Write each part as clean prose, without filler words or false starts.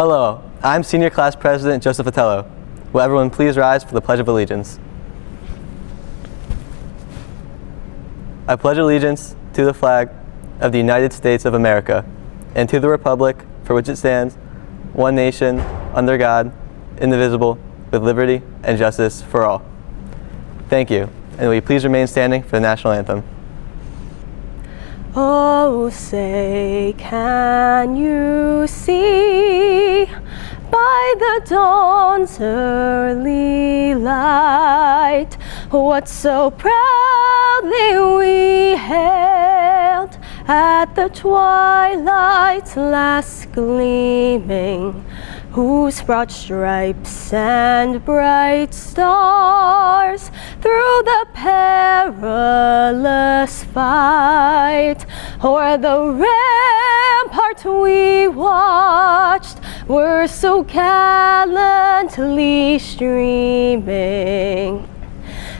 Hello, I'm Senior Class President Joseph Otello. Will everyone please rise for the Pledge of Allegiance? I pledge allegiance to the flag of the United States of America and to the republic for which it stands, one nation, under God, indivisible, with liberty and justice for all. Thank you, and will you please remain standing for the national anthem? Oh, say, can you see by the dawn's early light what so proudly we hailed at the twilight's last gleaming, whose broad stripes and bright stars through the perilous fight o'er the rampart we watched were so gallantly streaming,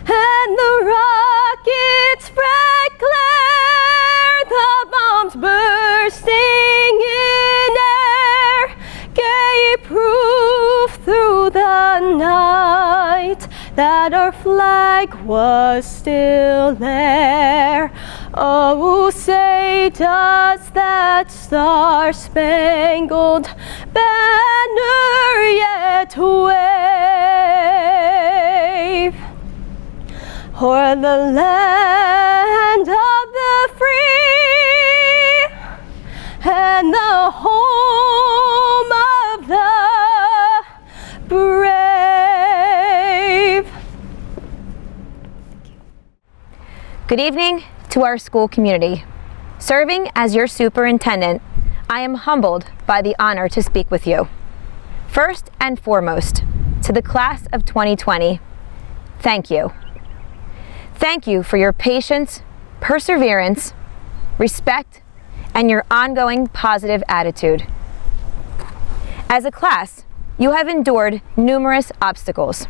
and the rocket's bright glare, the bombs bursting in air, gave proof through the night that our flag was still there. Oh, say, does that star-spangled banner yet wave o'er the land of the free and the home of the brave? Good evening to our school community. Serving as your superintendent, I am humbled by the honor to speak with you. First and foremost, to the class of 2020, thank you. Thank you for your patience, perseverance, respect, and your ongoing positive attitude. As a class, you have endured numerous obstacles.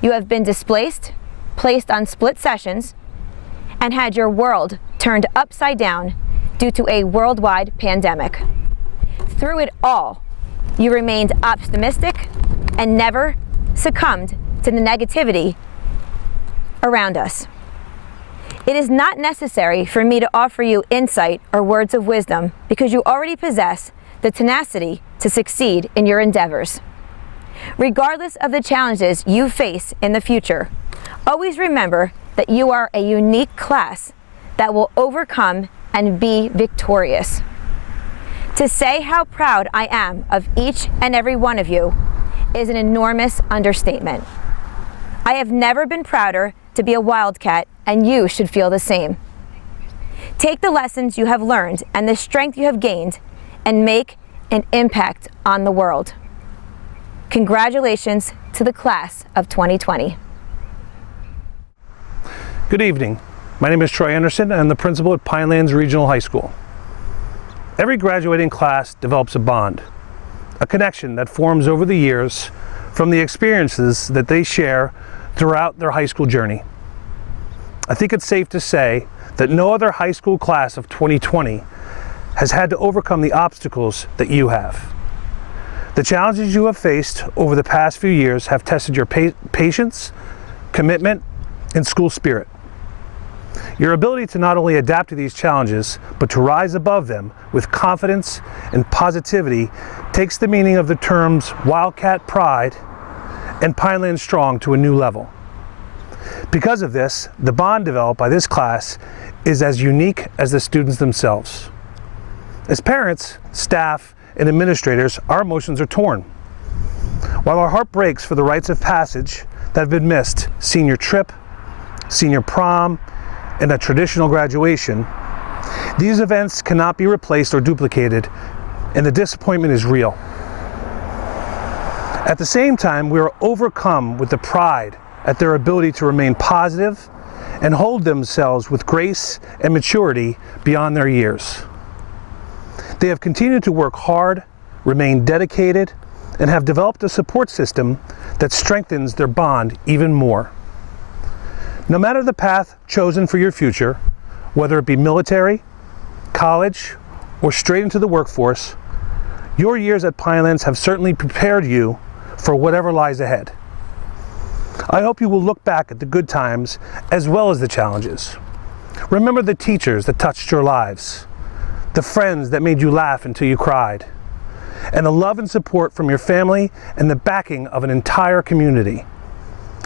You have been displaced, placed on split sessions, and had your world turned upside down due to a worldwide pandemic. Through it all, you remained optimistic and never succumbed to the negativity around us. It is not necessary for me to offer you insight or words of wisdom because you already possess the tenacity to succeed in your endeavors. Regardless of the challenges you face in the future, always remember that you are a unique class that will overcome and be victorious. To say how proud I am of each and every one of you is an enormous understatement. I have never been prouder to be a Wildcat, and you should feel the same. Take the lessons you have learned and the strength you have gained and make an impact on the world. Congratulations to the class of 2020. Good evening. My name is Troy Anderson and I'm the principal at Pinelands Regional High School. Every graduating class develops a bond, a connection that forms over the years from the experiences that they share throughout their high school journey. I think it's safe to say that no other high school class of 2020 has had to overcome the obstacles that you have. The challenges you have faced over the past few years have tested your patience, commitment, and school spirit. Your ability to not only adapt to these challenges, but to rise above them with confidence and positivity takes the meaning of the terms Wildcat Pride and Pineland Strong to a new level. Because of this, the bond developed by this class is as unique as the students themselves. As parents, staff, and administrators, our emotions are torn. While our heart breaks for the rites of passage that have been missed, senior trip, senior prom, and a traditional graduation, these events cannot be replaced or duplicated, and the disappointment is real. At the same time, we are overcome with the pride at their ability to remain positive and hold themselves with grace and maturity beyond their years. They have continued to work hard, remain dedicated, and have developed a support system that strengthens their bond even more. No matter the path chosen for your future, whether it be military, college, or straight into the workforce, Your years at Pinelands have certainly prepared you for whatever lies ahead. I hope you will look back at the good times as well as the challenges. Remember the teachers that touched your lives, the friends that made you laugh until you cried, and the love and support from your family and the backing of an entire community.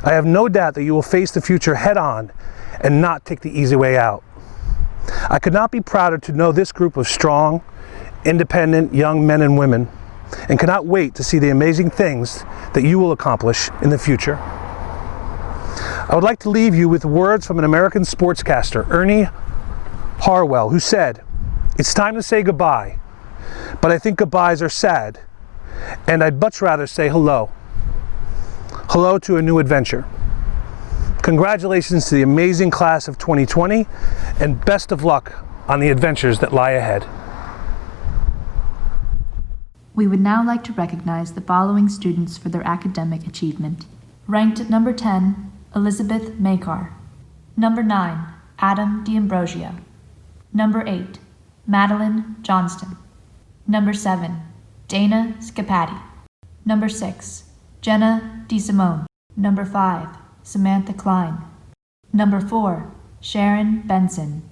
I have no doubt that you will face the future head on and not take the easy way out. I could not be prouder to know this group of strong, independent young men and women, and cannot wait to see the amazing things that you will accomplish in the future. I would like to leave you with words from an American sportscaster, Ernie Harwell, who said, "It's time to say goodbye, but I think goodbyes are sad, and I'd much rather say hello. Hello to a new adventure." Congratulations to the amazing class of 2020, and best of luck on the adventures that lie ahead. We would now like to recognize the following students for their academic achievement. Ranked at number 10, Elizabeth Makar. Number 9, Adam D'Ambrosio. Number 8, Madeline Johnston. Number 7, Dana Scapati. Number 6, Jenna DeSimone. Number 5, Samantha Klein. Number 4, Sharon Benson.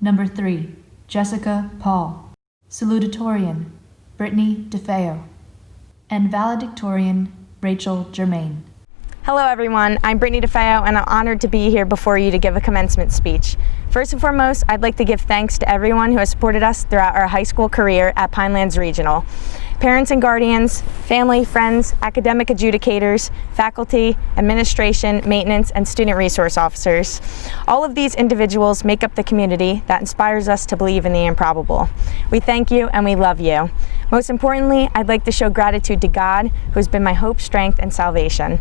Number 3, Jessica Paul. Salutatorian, Brittany DeFeo. And Valedictorian, Rachel Germain. Hello everyone, I'm Brittany DeFeo and I'm honored to be here before you to give a commencement speech. First and foremost, I'd like to give thanks to everyone who has supported us throughout our high school career at Pinelands Regional. Parents and guardians, family, friends, academic adjudicators, faculty, administration, maintenance, and student resource officers. All of these individuals make up the community that inspires us to believe in the improbable. We thank you and we love you. Most importantly, I'd like to show gratitude to God, who has been my hope, strength, and salvation.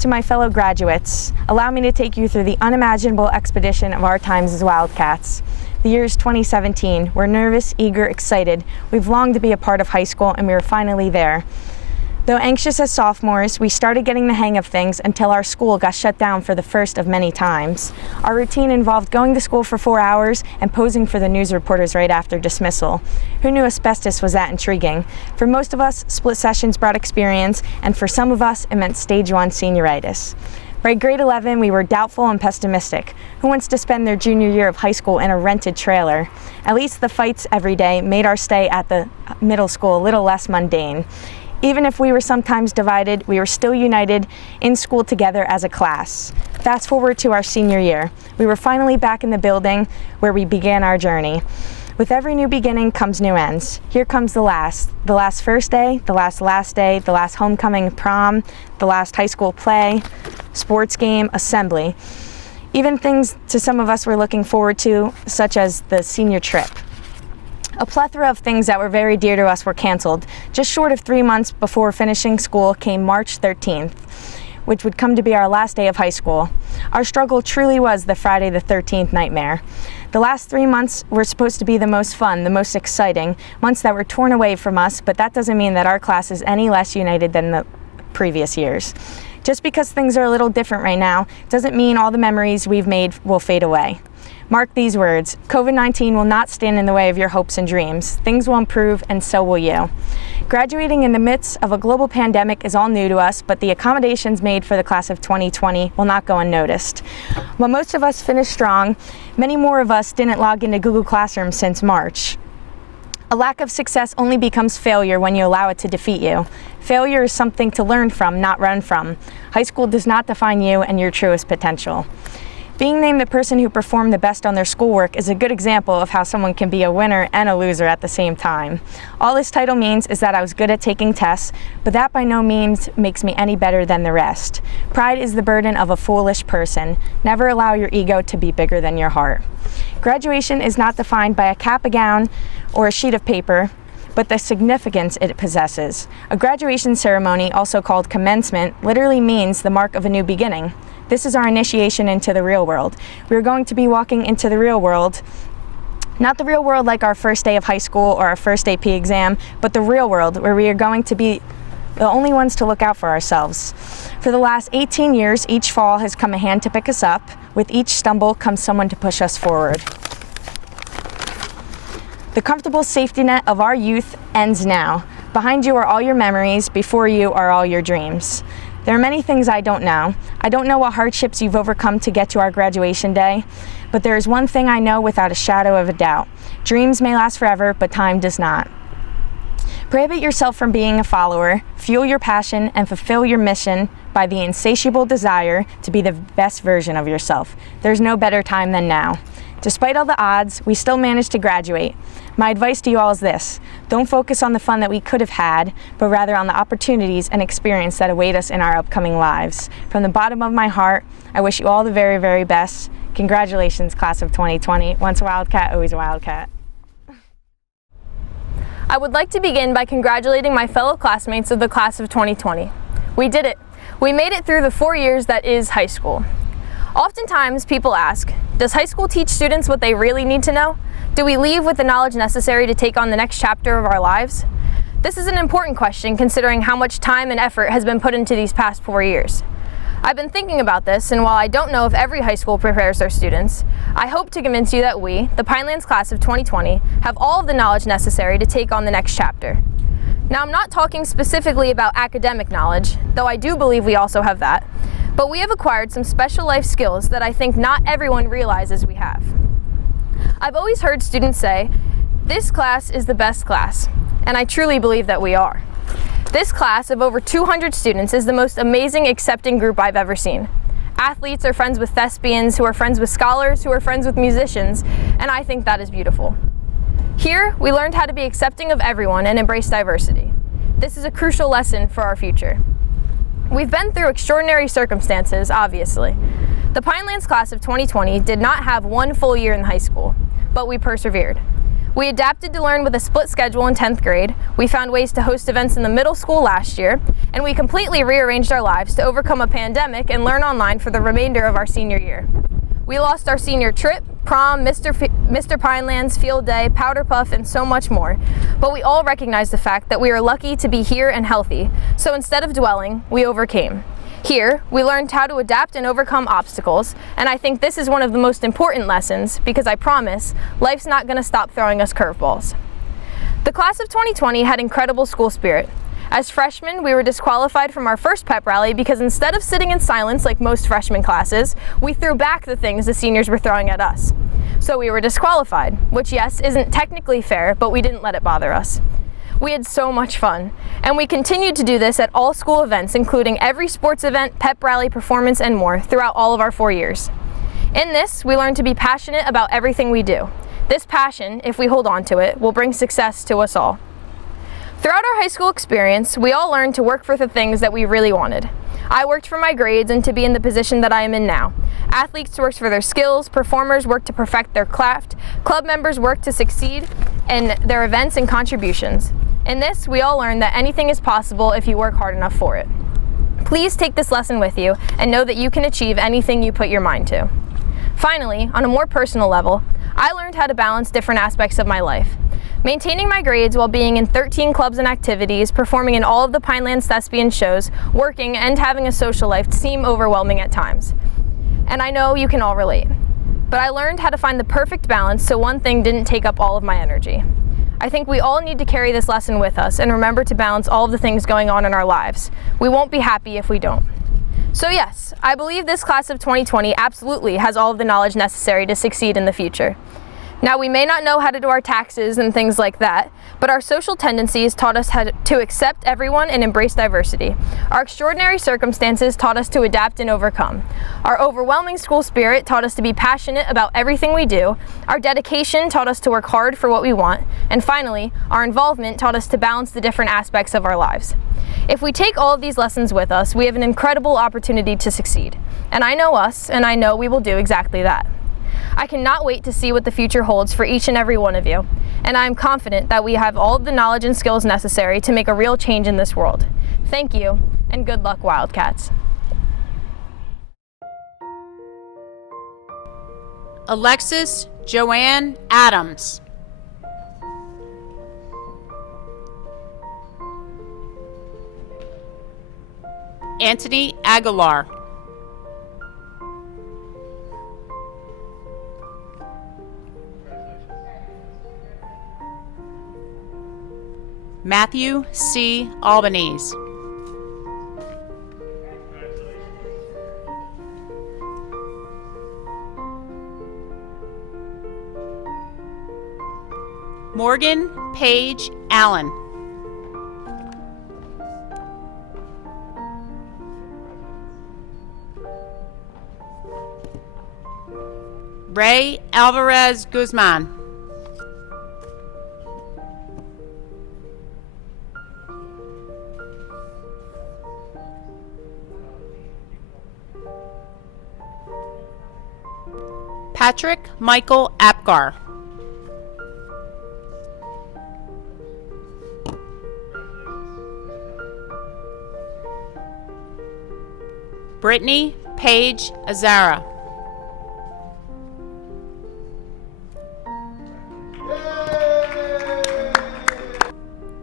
To my fellow graduates, allow me to take you through the unimaginable expedition of our times as Wildcats. The year is 2017. We're nervous, eager, excited. We've longed to be a part of high school, and we were finally there. Though anxious as sophomores, we started getting the hang of things until our school got shut down for the first of many times. Our routine involved going to school for 4 hours and posing for the news reporters right after dismissal. Who knew asbestos was that intriguing? For most of us, split sessions brought experience, and for some of us, it meant stage 1 senioritis. By grade 11, we were doubtful and pessimistic. Who wants to spend their junior year of high school in a rented trailer? At least the fights every day made our stay at the middle school a little less mundane. Even if we were sometimes divided, we were still united in school together as a class. Fast forward to our senior year. We were finally back in the building where we began our journey. With every new beginning comes new ends. Here comes the last first day, the last day, the last homecoming, prom, the last high school play, sports game, assembly. Even things to some of us we're looking forward to, such as the senior trip. A plethora of things that were very dear to us were canceled. Just short of 3 months before finishing school came March 13th, which would come to be our last day of high school. Our struggle truly was the Friday the 13th nightmare. The last 3 months were supposed to be the most fun, the most exciting, months that were torn away from us, but that doesn't mean that our class is any less united than the previous years. Just because things are a little different right now doesn't mean all the memories we've made will fade away. Mark these words: COVID-19 will not stand in the way of your hopes and dreams. Things will improve, and so will you. Graduating in the midst of a global pandemic is all new to us, but the accommodations made for the class of 2020 will not go unnoticed. While most of us finished strong, many more of us didn't log into Google Classroom since March. A lack of success only becomes failure when you allow it to defeat you. Failure is something to learn from, not run from. High school does not define you and your truest potential. Being named the person who performed the best on their schoolwork is a good example of how someone can be a winner and a loser at the same time. All this title means is that I was good at taking tests, but that by no means makes me any better than the rest. Pride is the burden of a foolish person. Never allow your ego to be bigger than your heart. Graduation is not defined by a cap, a gown, or a sheet of paper, but the significance it possesses. A graduation ceremony, also called commencement, literally means the mark of a new beginning. This is our initiation into the real world. We're going to be walking into the real world, not the real world like our first day of high school or our first AP exam, but the real world where we are going to be the only ones to look out for ourselves. For the last 18 years, each fall has come a hand to pick us up. With each stumble comes someone to push us forward. The comfortable safety net of our youth ends now. Behind you are all your memories, before you are all your dreams. There are many things I don't know. I don't know what hardships you've overcome to get to our graduation day, but there is one thing I know without a shadow of a doubt. Dreams may last forever, but time does not. Prohibit yourself from being a follower, fuel your passion, and fulfill your mission by the insatiable desire to be the best version of yourself. There's no better time than now. Despite all the odds, we still managed to graduate. My advice to you all is this: don't focus on the fun that we could have had, but rather on the opportunities and experience that await us in our upcoming lives. From the bottom of my heart, I wish you all the very, very best. Congratulations, class of 2020. Once a Wildcat, always a Wildcat. I would like to begin by congratulating my fellow classmates of the class of 2020. We did it. We made it through the 4 years that is high school. Oftentimes, people ask, does high school teach students what they really need to know? Do we leave with the knowledge necessary to take on the next chapter of our lives? This is an important question considering how much time and effort has been put into these past 4 years. I've been thinking about this, and while I don't know if every high school prepares their students, I hope to convince you that we, the Pinelands class of 2020, have all of the knowledge necessary to take on the next chapter. Now, I'm not talking specifically about academic knowledge, though I do believe we also have that, but we have acquired some special life skills that I think not everyone realizes we have. I've always heard students say, this class is the best class, and I truly believe that we are. This class of over 200 students is the most amazing, accepting group I've ever seen. Athletes are friends with thespians, who are friends with scholars, who are friends with musicians, and I think that is beautiful. Here, we learned how to be accepting of everyone and embrace diversity. This is a crucial lesson for our future. We've been through extraordinary circumstances, obviously. The Pinelands class of 2020 did not have one full year in high school, but we persevered. We adapted to learn with a split schedule in 10th grade, we found ways to host events in the middle school last year, and we completely rearranged our lives to overcome a pandemic and learn online for the remainder of our senior year. We lost our senior trip, prom, Mr. Pinelands, field day, powder puff, and so much more, but we all recognize the fact that we are lucky to be here and healthy, so instead of dwelling, we overcame. Here, we learned how to adapt and overcome obstacles, and I think this is one of the most important lessons because I promise, life's not going to stop throwing us curveballs. The class of 2020 had incredible school spirit. As freshmen, we were disqualified from our first pep rally because instead of sitting in silence like most freshman classes, we threw back the things the seniors were throwing at us. So we were disqualified, which yes, isn't technically fair, but we didn't let it bother us. We had so much fun, and we continued to do this at all school events, including every sports event, pep rally, performance, and more throughout all of our 4 years. In this, we learned to be passionate about everything we do. This passion, if we hold on to it, will bring success to us all. Throughout our high school experience, we all learned to work for the things that we really wanted. I worked for my grades and to be in the position that I am in now. Athletes worked for their skills, performers worked to perfect their craft, club members worked to succeed in their events and contributions. In this, we all learned that anything is possible if you work hard enough for it. Please take this lesson with you and know that you can achieve anything you put your mind to. Finally, on a more personal level, I learned how to balance different aspects of my life. Maintaining my grades while being in 13 clubs and activities, performing in all of the Pinelands thespian shows, working, and having a social life seem overwhelming at times. And I know you can all relate. But I learned how to find the perfect balance so one thing didn't take up all of my energy. I think we all need to carry this lesson with us and remember to balance all of the things going on in our lives. We won't be happy if we don't. So yes, I believe this class of 2020 absolutely has all of the knowledge necessary to succeed in the future. Now, we may not know how to do our taxes and things like that, but our social tendencies taught us how to accept everyone and embrace diversity. Our extraordinary circumstances taught us to adapt and overcome. Our overwhelming school spirit taught us to be passionate about everything we do. Our dedication taught us to work hard for what we want. And finally, our involvement taught us to balance the different aspects of our lives. If we take all of these lessons with us, we have an incredible opportunity to succeed. And I know us, and I know we will do exactly that. I cannot wait to see what the future holds for each and every one of you, and I am confident that we have all of the knowledge and skills necessary to make a real change in this world. Thank you, and good luck, Wildcats. Alexis Joanne Adams. Anthony Aguilar. Matthew C. Albanese. Morgan Page Allen. Ray Alvarez Guzman. Patrick Michael Apgar. Brittany Paige Azara.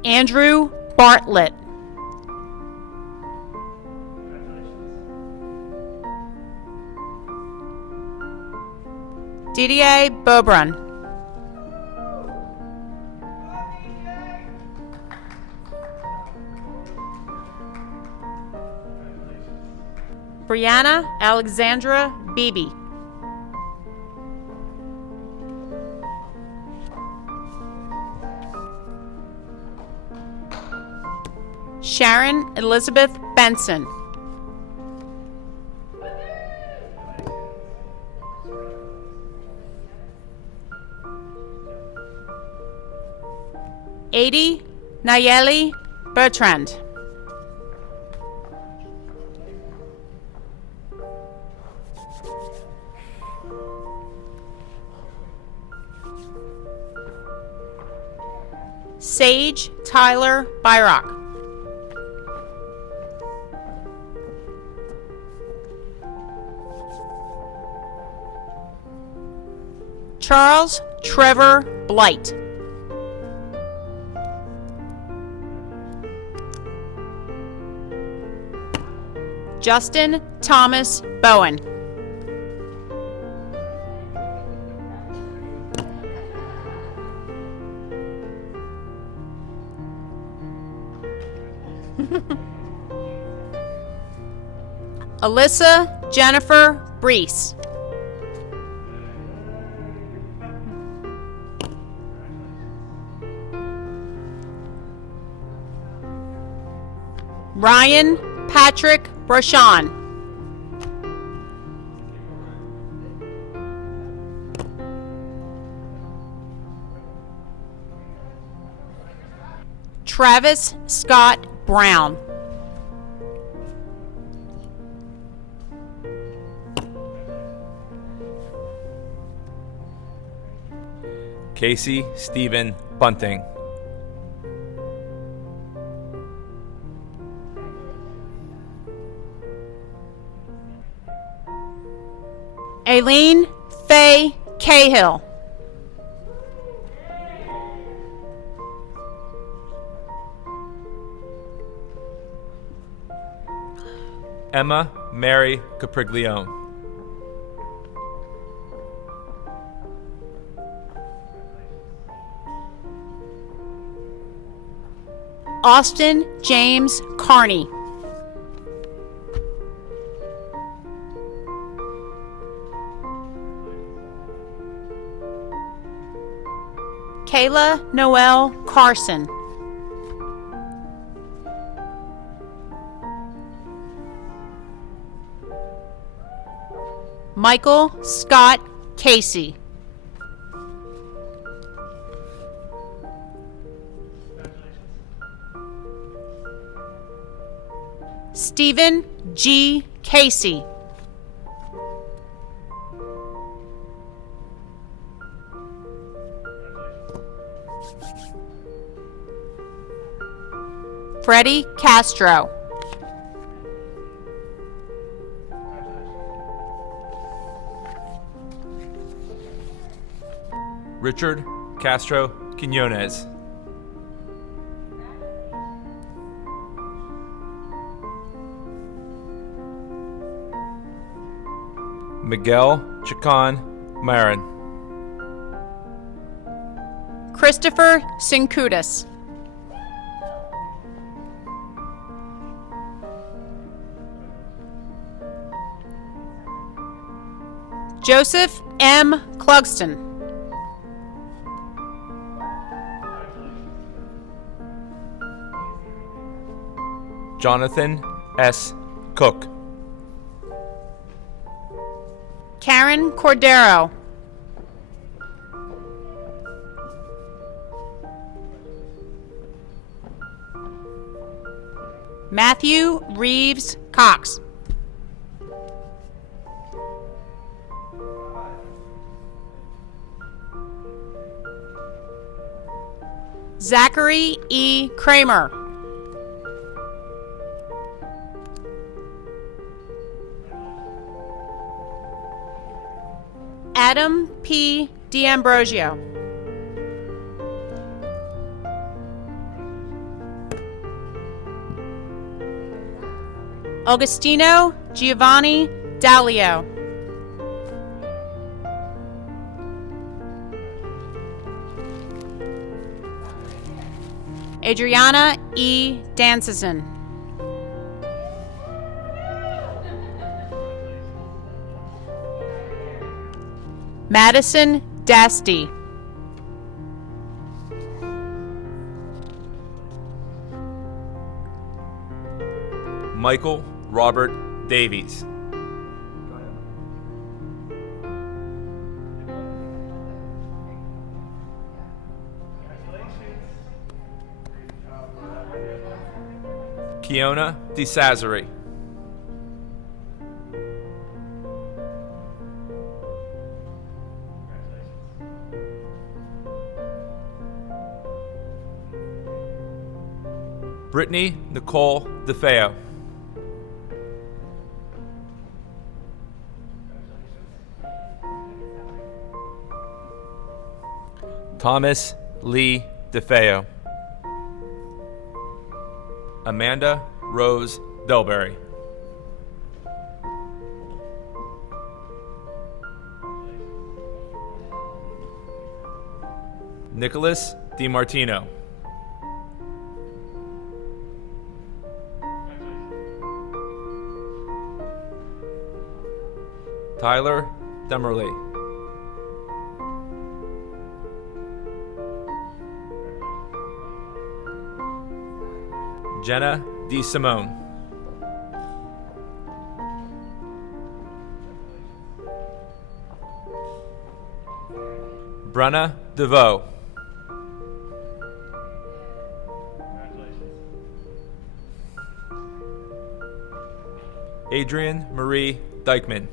Andrew Bartlett. Didier Beaubrun. Brianna Alexandra Beebe. Sharon Elizabeth Benson. Adi Nayeli Bertrand. Sage Tyler Byrock. Charles Trevor Blight. Justin Thomas Bowen. Alyssa Jennifer Brees. Ryan Patrick Brashan. Travis Scott Brown. Casey Stephen Bunting. Aileen Faye Cahill. Emma Mary Capriglione. Austin James Carney. Kayla Noel Carson. Michael Scott Casey. Stephen G. Casey. Freddie Castro. Richard Castro Quinones. Miguel Chacon Marin. Christopher Sinkutis. Joseph M. Clugston. Jonathan S. Cook. Karen Cordero. Matthew Reeves Cox. Zachary E. Kramer. Adam P. D'Ambrosio. Augustino Giovanni Dalio. Adriana E. Danseson. Madison Dasty. Michael Robert Davies. Kiona DeSazari. Brittany Nicole DeFeo. Thomas Lee DeFeo. Amanda Rose Delberry. Nicholas DiMartino. Tyler Demerly. Jenna D. Simone. Brenna DeVoe. Adrian Marie Dykeman.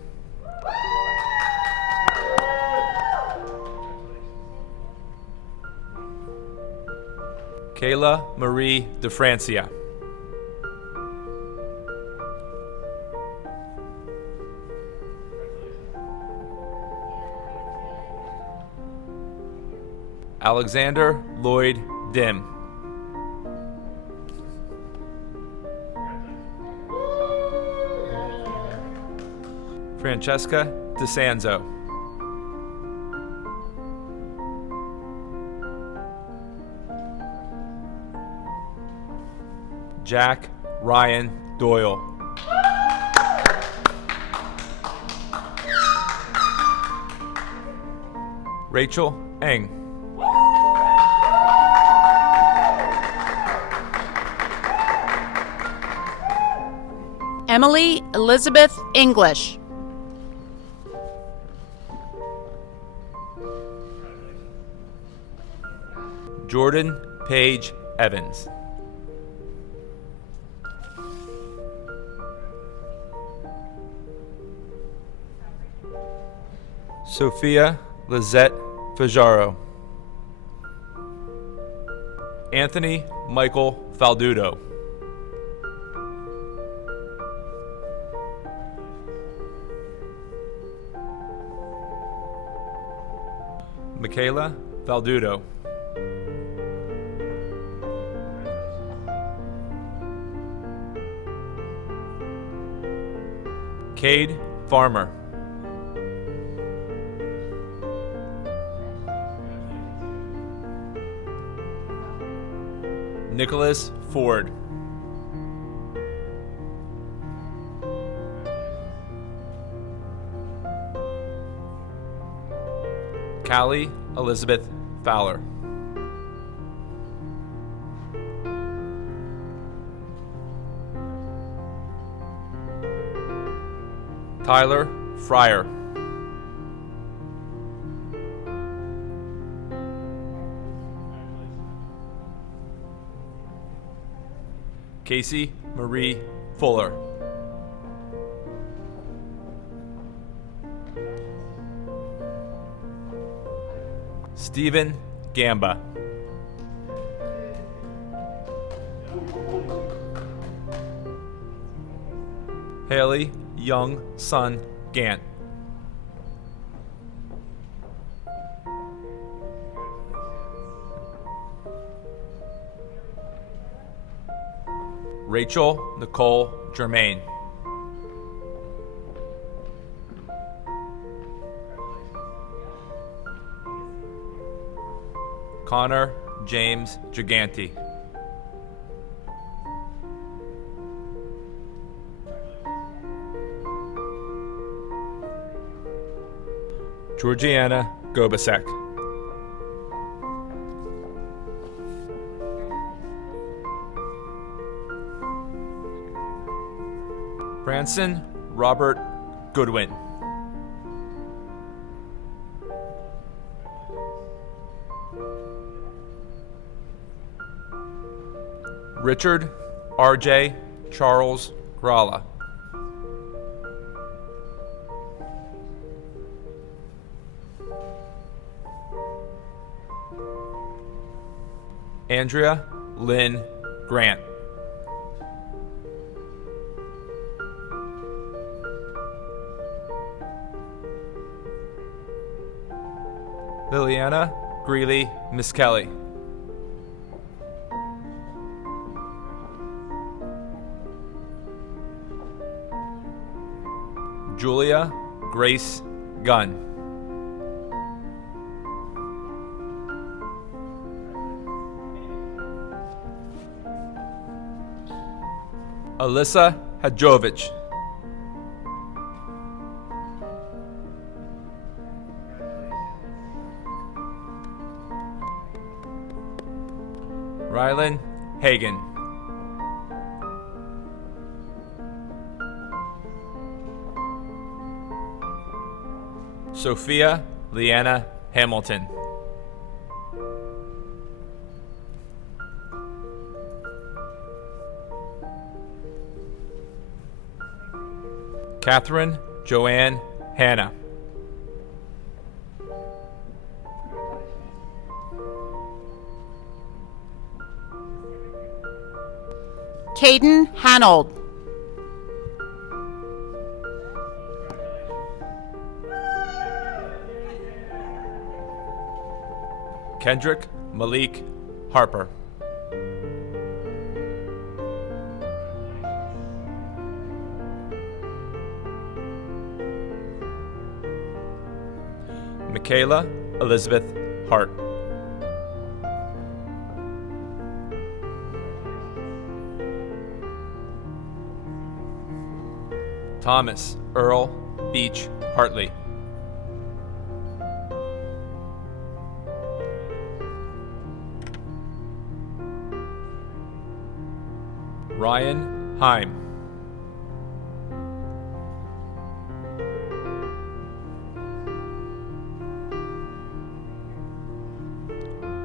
Kayla Marie DeFrancia. Alexander Lloyd Dim. Francesca DeSanzo. Jack Ryan Doyle. Rachel Eng. Emily Elizabeth English. Jordan Page Evans. Sophia Lizette Fajaro. Anthony Michael Faldudo. Michaela Faldudo. Cade Farmer. Nicholas Ford. Callie Elizabeth Fowler. Tyler Fryer. Casey Marie Fuller. Stephen Gamba. Haley Young Sun Gant. Rachel Nicole Germain. Connor James Giganti. Georgiana Gobasek. Branson Robert Goodwin. Richard R.J. Charles Gralla. Andrea Lynn Grant. Liliana Greeley Miskelly. Julia Grace Gunn. Alyssa Hadjovich. Rylan Hagan. Sophia Leanna Hamilton. Catherine Joanne Hanna. Caden Hanold. Kendrick Malik Harper. Michaela Elizabeth Hart. Thomas Earl Beach Hartley. Ryan Heim.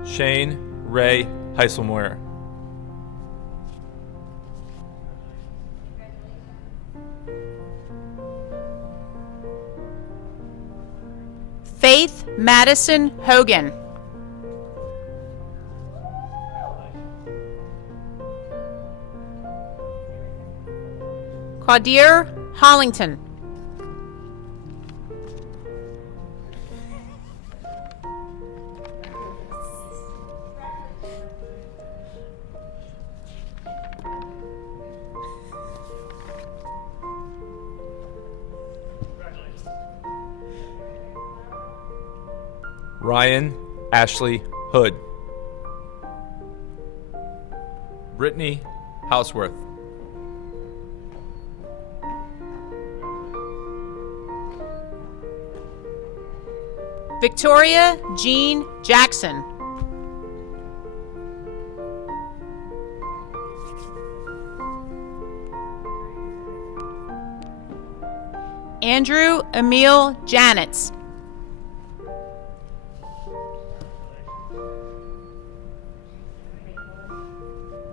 Shane Ray Heiselmoyer. Faith Madison Hogan. Claudia Hollington. Ryan Ashley Hood. Brittany Houseworth. Victoria Jean Jackson. Andrew Emil Janetz.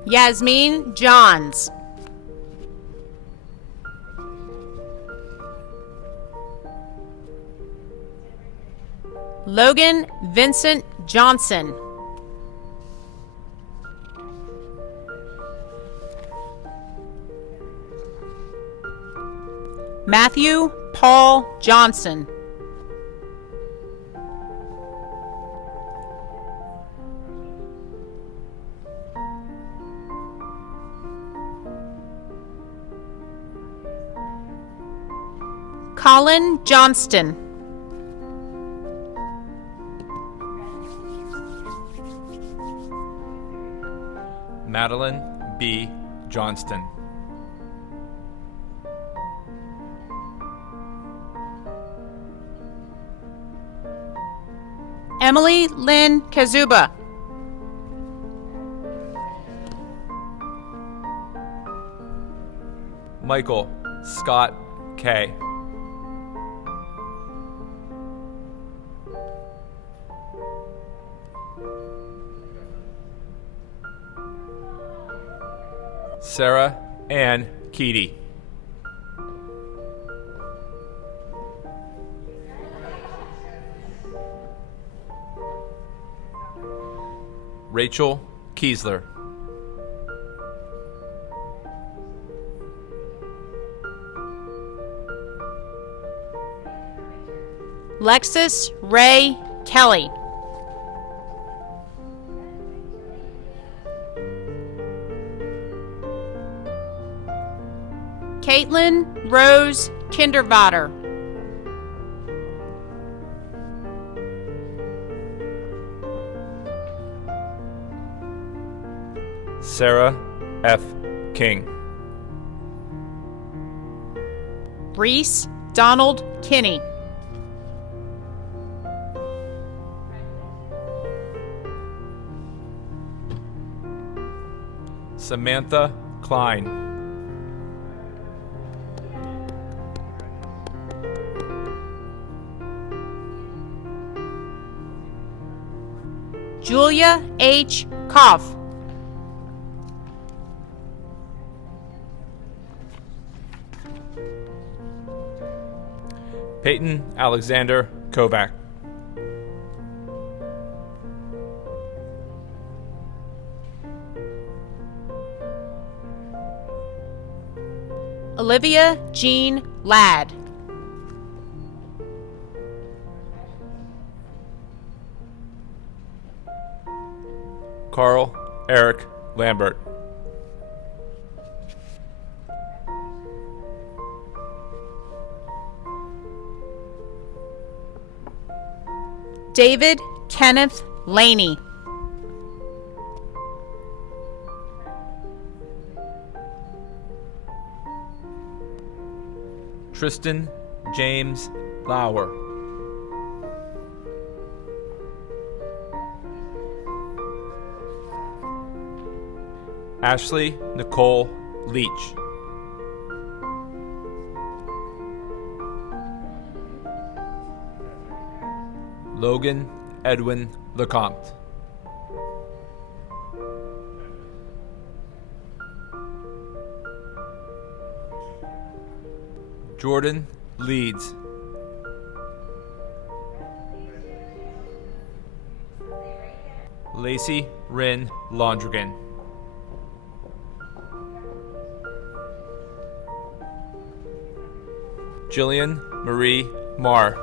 Yasmin Johns. Logan Vincent Johnson. Matthew Paul Johnson. Colin Johnston. Madeline B. Johnston. Emily Lynn Kazuba. Michael Scott K. Sarah Ann Keady. Rachel Kiesler. Lexus Ray Kelly. Caitlin Rose Kindervater. Sarah F. King. Reese Donald Kinney. Samantha Klein. Julia H. Koff. Peyton Alexander Kovac. Olivia Jean Ladd. Carl Eric Lambert. David Kenneth Laney. Tristan James Lauer. Ashley Nicole Leach. Logan Edwin Lecomte. Jordan Leeds. Lacey Rin Londrigan. Jillian Marie Marr.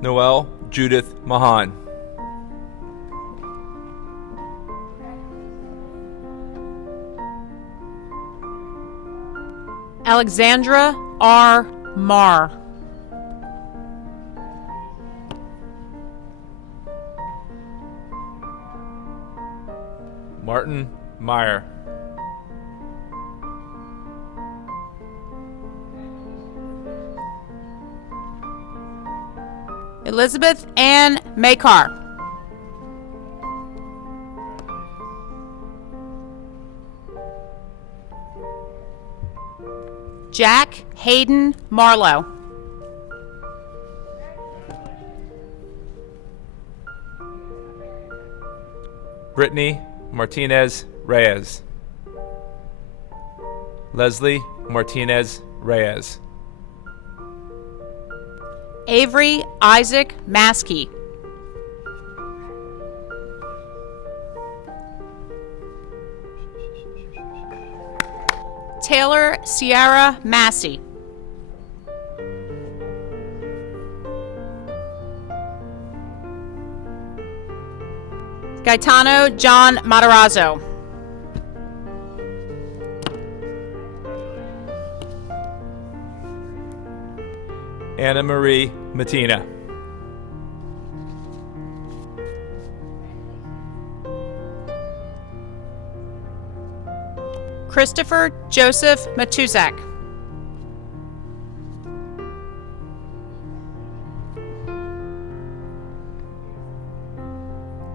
Noelle Judith Mahan. Alexandra R. Marr. Martin Meyer. Elizabeth Ann Makar. Jack Hayden Marlowe. Brittany Martinez Reyes. Leslie Martinez Reyes. Avery Isaac Maskey. Taylor Sierra Massey. Gaetano John Matarazzo. Anna Marie Matina. Christopher Joseph Matuzak.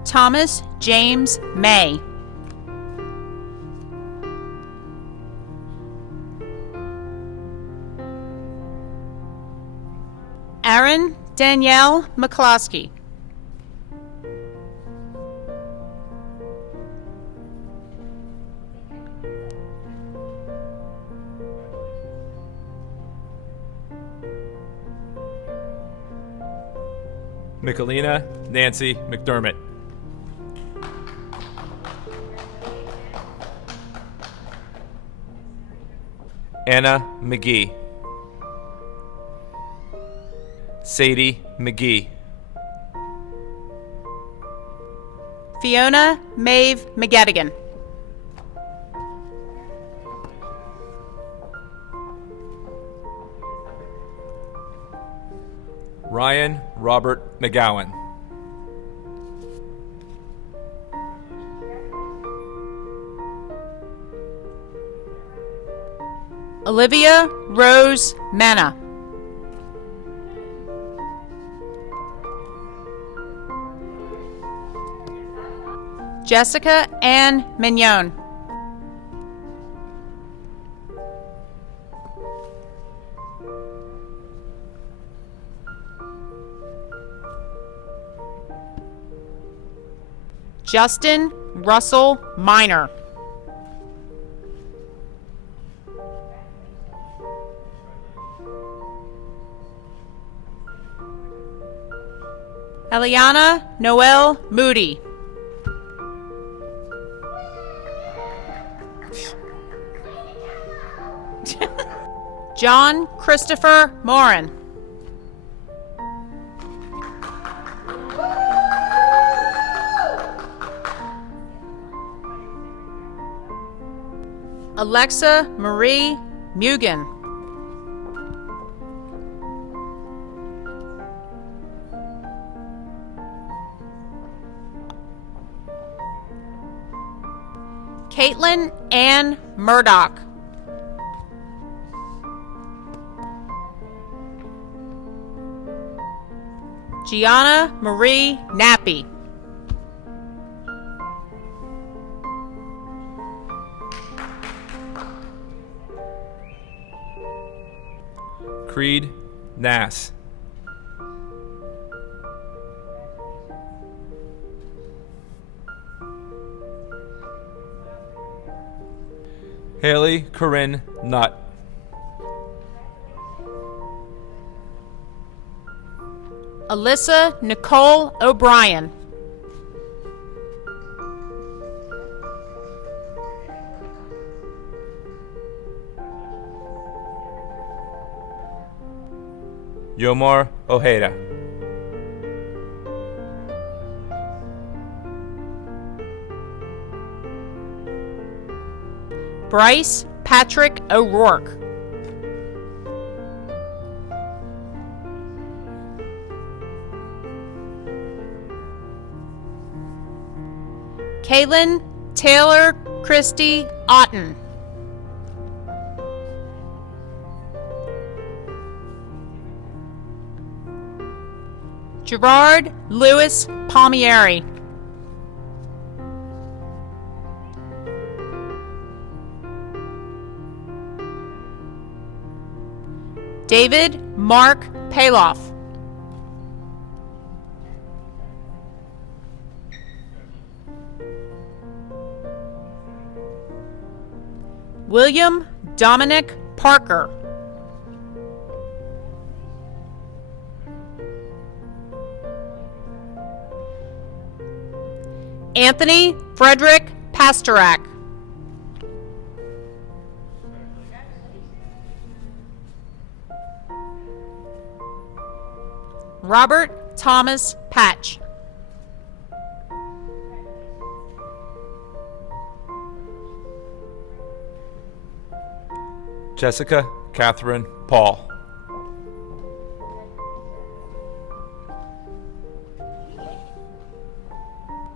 Thomas James May. Aaron Danielle McCloskey. Michelina Nancy McDermott. Anna McGee. Sadie McGee. Fiona Maeve McGettigan. Ryan Robert McGowan. Olivia Rose Mena. Jessica Ann Mignon. Justin Russell Minor. Eliana Noel Moody. John Christopher Morin. Alexa Marie Mugen. Caitlin Ann Murdoch. Gianna Marie Nappy. Creed Nass. Haley Corinne Nutt. Alyssa Nicole O'Brien. Yomar Ojeda. Bryce Patrick O'Rourke. Kaylin Taylor Christy Otten. Gerard Louis Palmieri. David Mark Paloff. William Dominic Parker. Anthony Frederick Pastorak. Robert Thomas Patch. Jessica Catherine Paul.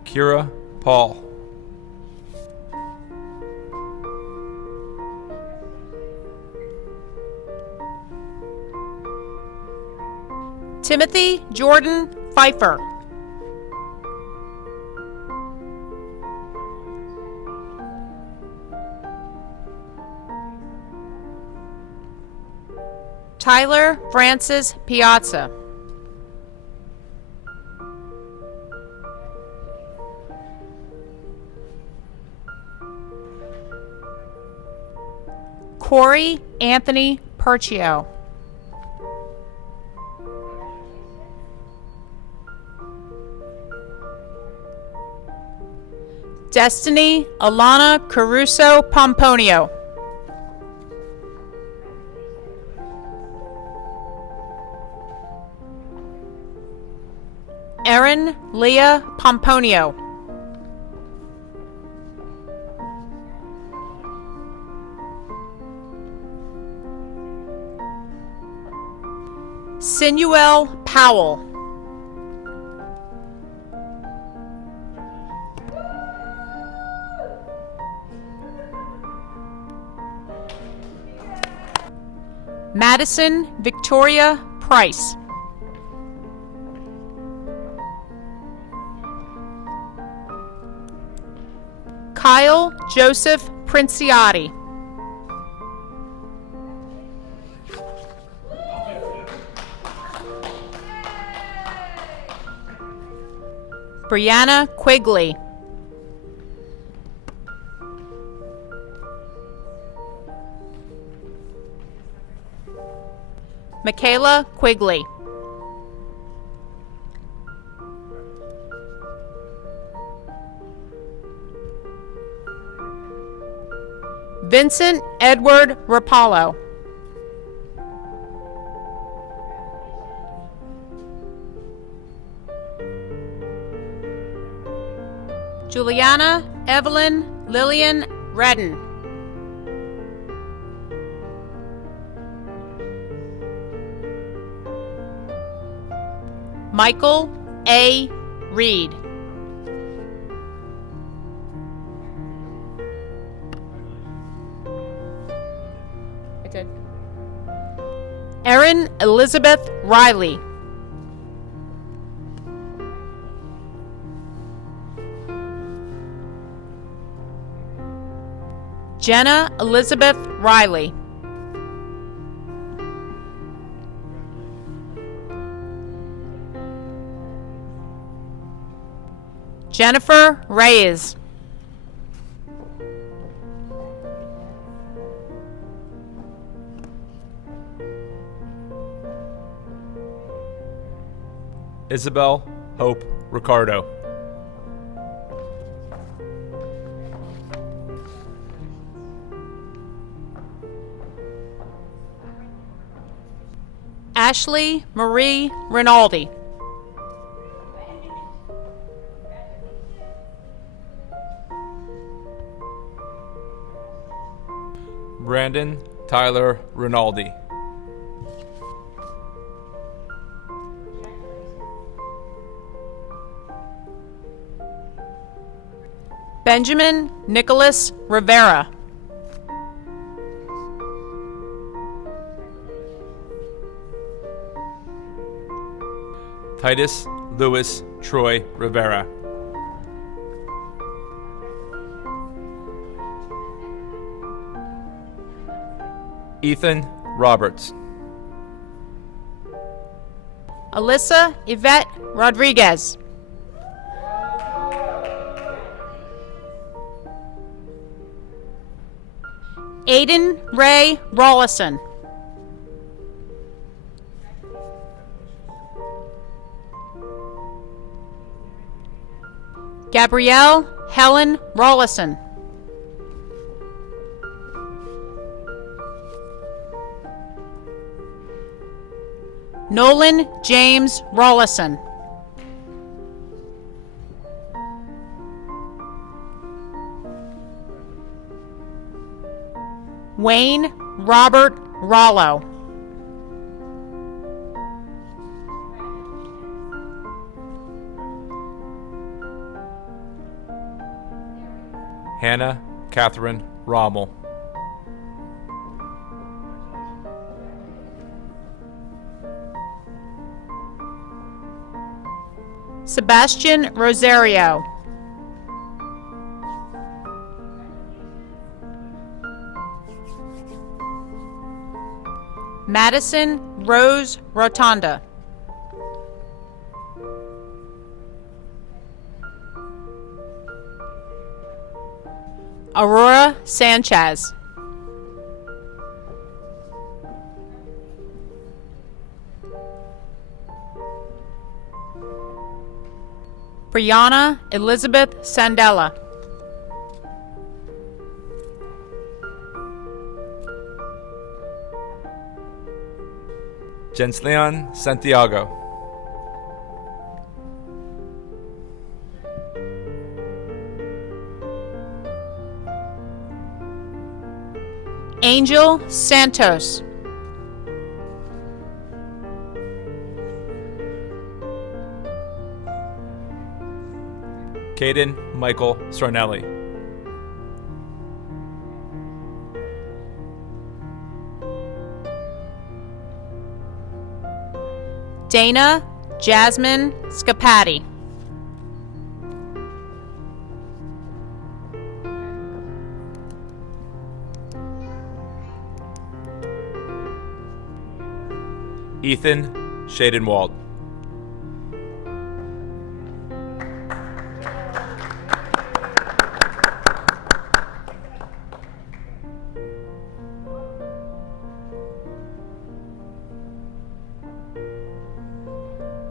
Kira Paul. Timothy Jordan Pfeiffer. Tyler Francis Piazza. Corey Anthony Percio. Destiny Alana Caruso Pomponio. Erin Leah Pomponio. Sinuel Powell. Madison Victoria Price. Kyle Joseph Princiati. Brianna Quigley. Michaela Quigley. Vincent Edward Rapallo. Juliana Evelyn Lillian Redden. Michael A. Reed. I did. Erin Elizabeth Riley. Jenna Elizabeth Riley. Jennifer Reyes. Isabel Hope Ricardo. Ashley Marie Rinaldi. Brandon Tyler Rinaldi. Benjamin Nicholas Rivera. Titus Louis Troy Rivera. Ethan Roberts. Alyssa Yvette Rodriguez. Aiden Ray Rollison. Gabrielle Helen Rollison. Nolan James Rollison. Wayne Robert Rollo. Hannah Catherine Rommel. Sebastian Rosario. Madison Rose Rotonda. Aurora Sanchez. Brianna Elizabeth Sandella. Jensleon Santiago. Angel Santos. Caden Michael Sarnelli. Dana Jasmine Scapati. Ethan Shadenwald.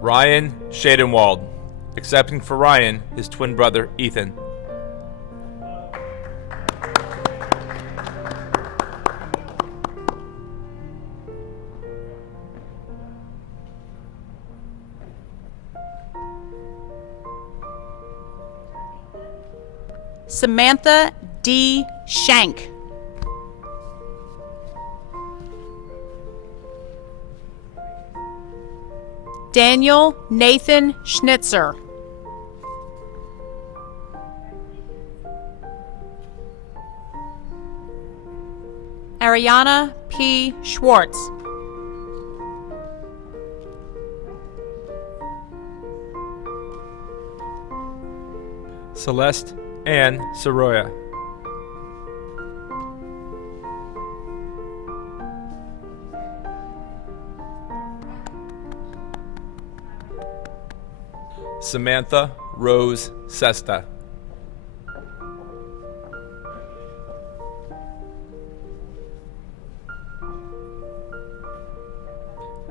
Ryan Shadenwald. Accepting for Ryan, his twin brother Ethan. Samantha D. Shank. Daniel Nathan Schnitzer. Ariana P. Schwartz. Celeste Ann Soroya. Samantha Rose Sesta.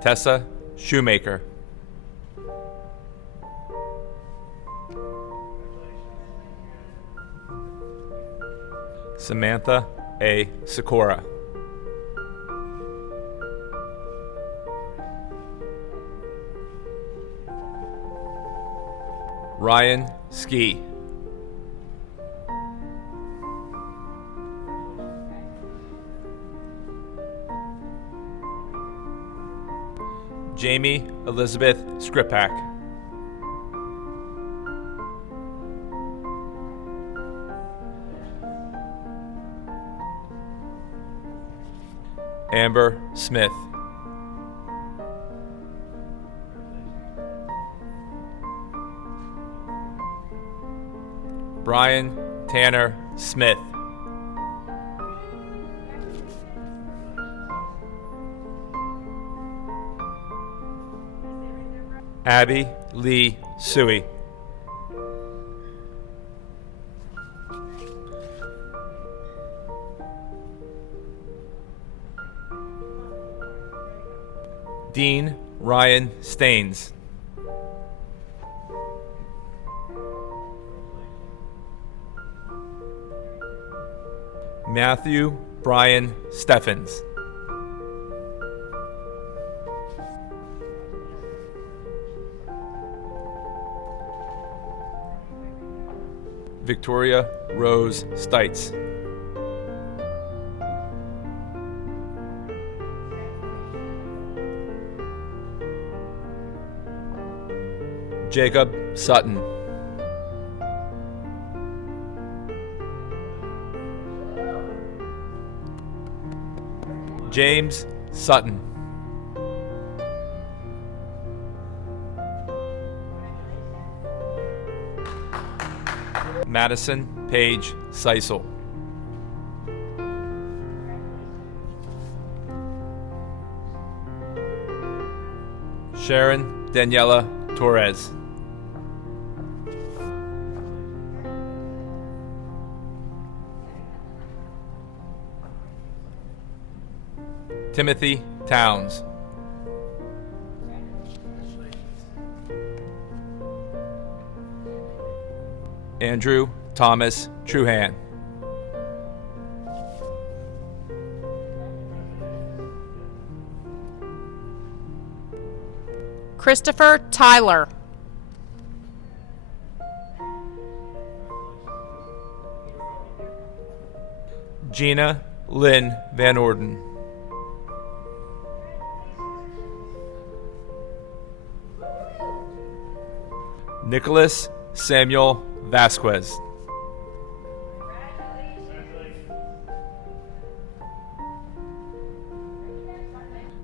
Tessa Shoemaker. Samantha A. Sikora. Ryan Ski. Jamie Elizabeth Skripak. Amber Smith. Brian Tanner Smith. Abby Lee Suey. Dean Ryan Staines. Matthew Brian Steffens. Victoria Rose Stites. Jacob Sutton. James Sutton. Madison Paige Seisel. Sharon Daniela Torres. Timothy Towns. Andrew Thomas Truhan. Christopher Tyler. Gina Lynn Van Orden. Nicholas Samuel Vasquez.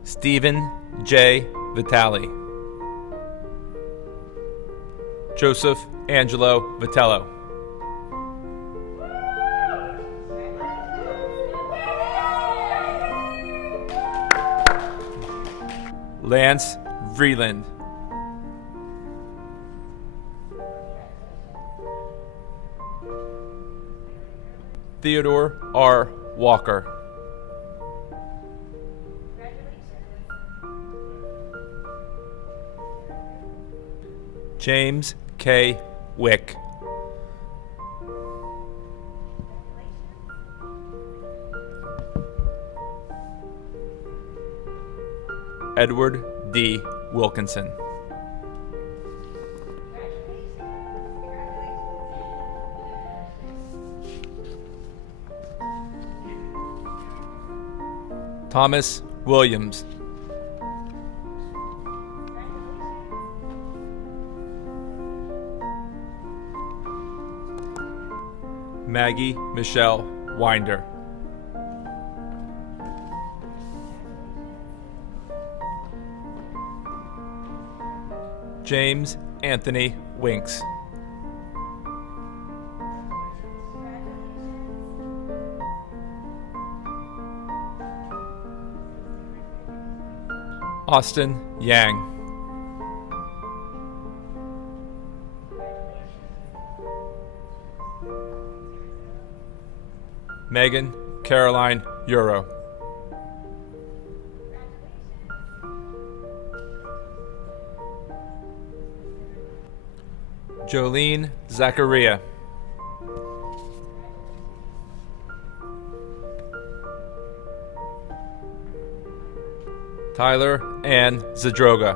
Stephen J. Vitale. Joseph Angelo Vitello. Lance Vreeland. Theodore R. Walker. James K. Wick. Edward D. Wilkinson. Thomas Williams. Maggie Michelle Winder. James Anthony Winks. Austin Yang. Megan Caroline Euro. Jolene Zachariah. Tyler Ann Zadroga.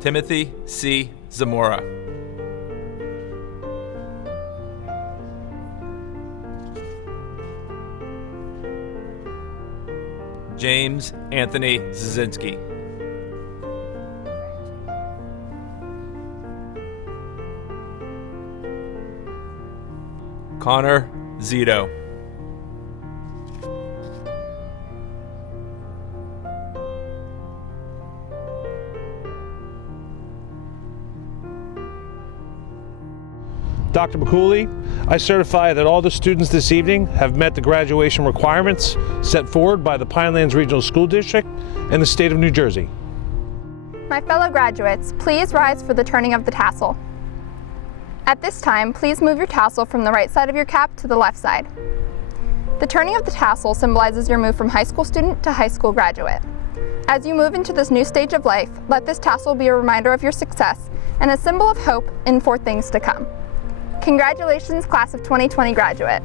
Timothy C. Zamora. James Anthony Zazinski. Connor Zito. Dr. McCooley, I certify that all the students this evening have met the graduation requirements set forward by the Pinelands Regional School District and the state of New Jersey. My fellow graduates, please rise for the turning of the tassel. At this time, please move your tassel from the right side of your cap to the left side. The turning of the tassel symbolizes your move from high school student to high school graduate. As you move into this new stage of life, let this tassel be a reminder of your success and a symbol of hope for things to come. Congratulations, class of 2020 graduate.